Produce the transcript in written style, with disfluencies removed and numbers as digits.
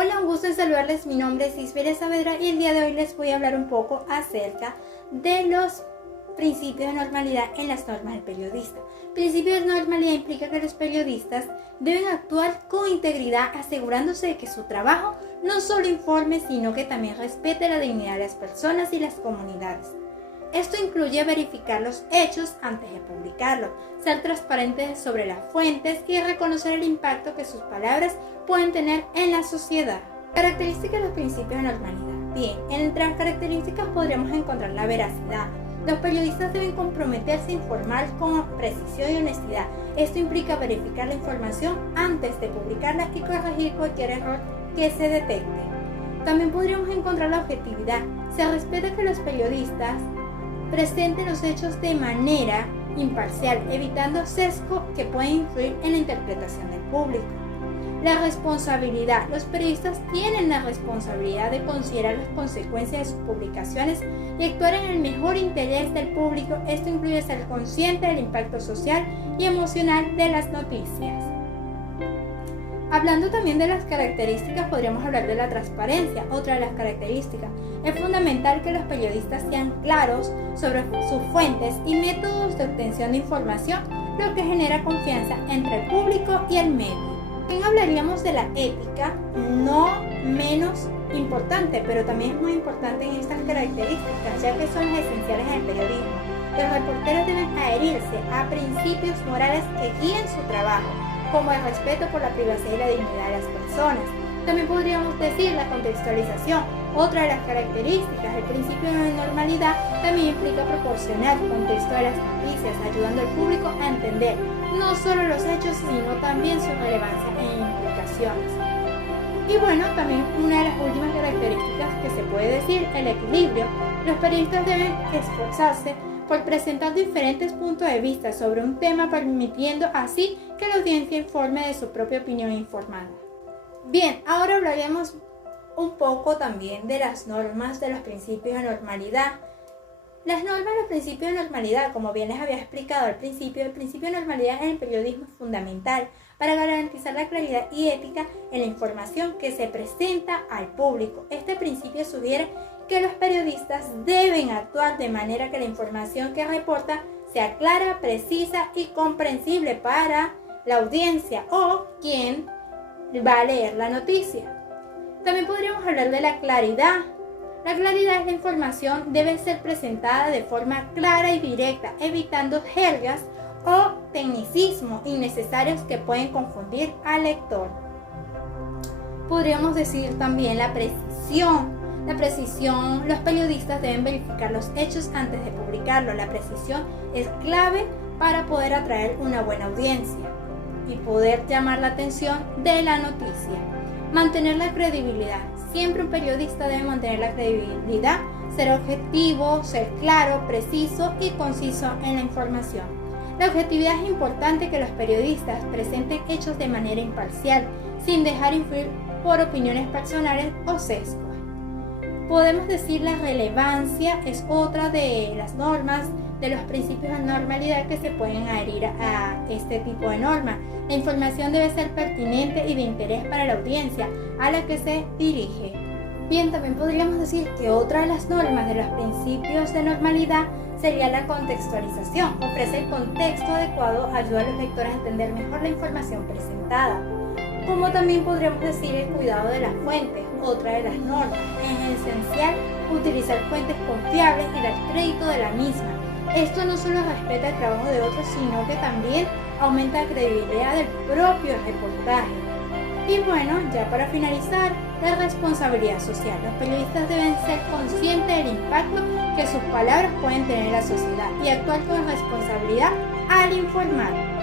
Hola, un gusto en saludarles. Mi nombre es Isabel Saavedra y el día de hoy les voy a hablar un poco acerca de los principios de normalidad en las normas del periodista. Principios de normalidad implica que los periodistas deben actuar con integridad, asegurándose de que su trabajo no solo informe, sino que también respete la dignidad de las personas y las comunidades. Esto incluye verificar los hechos antes de publicarlos, ser transparentes sobre las fuentes y reconocer el impacto que sus palabras pueden tener en la sociedad. Características de los principios de normalidad. Bien, entre las características podríamos encontrar la veracidad. Los periodistas deben comprometerse a informar con precisión y honestidad. Esto implica verificar la información antes de publicarla y corregir cualquier error que se detecte. También podríamos encontrar la objetividad. Se respeta que los periodistas presenten los hechos de manera imparcial, evitando sesgo que pueden influir en la interpretación del público. La responsabilidad. Los periodistas tienen la responsabilidad de considerar las consecuencias de sus publicaciones y actuar en el mejor interés del público. Esto incluye ser consciente del impacto social y emocional de las noticias. Hablando también de las características, podríamos hablar de la transparencia, otra de las características. Es fundamental que los periodistas sean claros sobre sus fuentes y métodos de obtención de información, lo que genera confianza entre el público y el medio. También hablaríamos de la ética, no menos importante, pero también es muy importante en estas características, ya que son las esenciales en el periodismo. Los reporteros deben adherirse a principios morales que guíen su trabajo, como el respeto por la privacidad y la dignidad de las personas. También podríamos decir la contextualización. Otra de las características del principio de normalidad también implica proporcionar contexto de las noticias, ayudando al público a entender no solo los hechos, sino también su relevancia e implicaciones. Y bueno, también una de las últimas características que se puede decir, el equilibrio. Los periodistas deben esforzarse por presentar diferentes puntos de vista sobre un tema, permitiendo así que la audiencia informe de su propia opinión informada. Bien, ahora hablaremos un poco también de las normas de los principios de normalidad. Las normas de los principios de normalidad, como bien les había explicado al principio, el principio de normalidad en el periodismo es fundamental para garantizar la claridad y ética en la información que se presenta al público. Este principio sugiere que los periodistas deben actuar de manera que la información que reporta sea clara, precisa y comprensible para la audiencia o quien va a leer la noticia. También podríamos hablar de la claridad. La claridad es la información debe ser presentada de forma clara y directa, evitando jergas o tecnicismos innecesarios que pueden confundir al lector. Podríamos decir también la precisión. La precisión, los periodistas deben verificar los hechos antes de publicarlo. La precisión es clave para poder atraer una buena audiencia y poder llamar la atención de la noticia. Mantener la credibilidad. Siempre un periodista debe mantener la credibilidad, ser objetivo, ser claro, preciso y conciso en la información. La objetividad es importante que los periodistas presenten hechos de manera imparcial, sin dejar influir por opiniones personales o sesgos. Podemos decir la relevancia es otra de las normas de los principios de normalidad que se pueden adherir a este tipo de normas. La información debe ser pertinente y de interés para la audiencia a la que se dirige. Bien, también podríamos decir que otra de las normas de los principios de normalidad sería la contextualización. Ofrece el contexto adecuado, ayuda a los lectores a entender mejor la información presentada. Como también podríamos decir el cuidado de las fuentes, otra de las normas. Es esencial utilizar fuentes confiables y dar crédito de la misma. Esto no solo respeta el trabajo de otros, sino que también aumenta la credibilidad del propio reportaje. Y bueno, ya para finalizar, la responsabilidad social. Los periodistas deben ser conscientes del impacto que sus palabras pueden tener en la sociedad y actuar con responsabilidad al informar.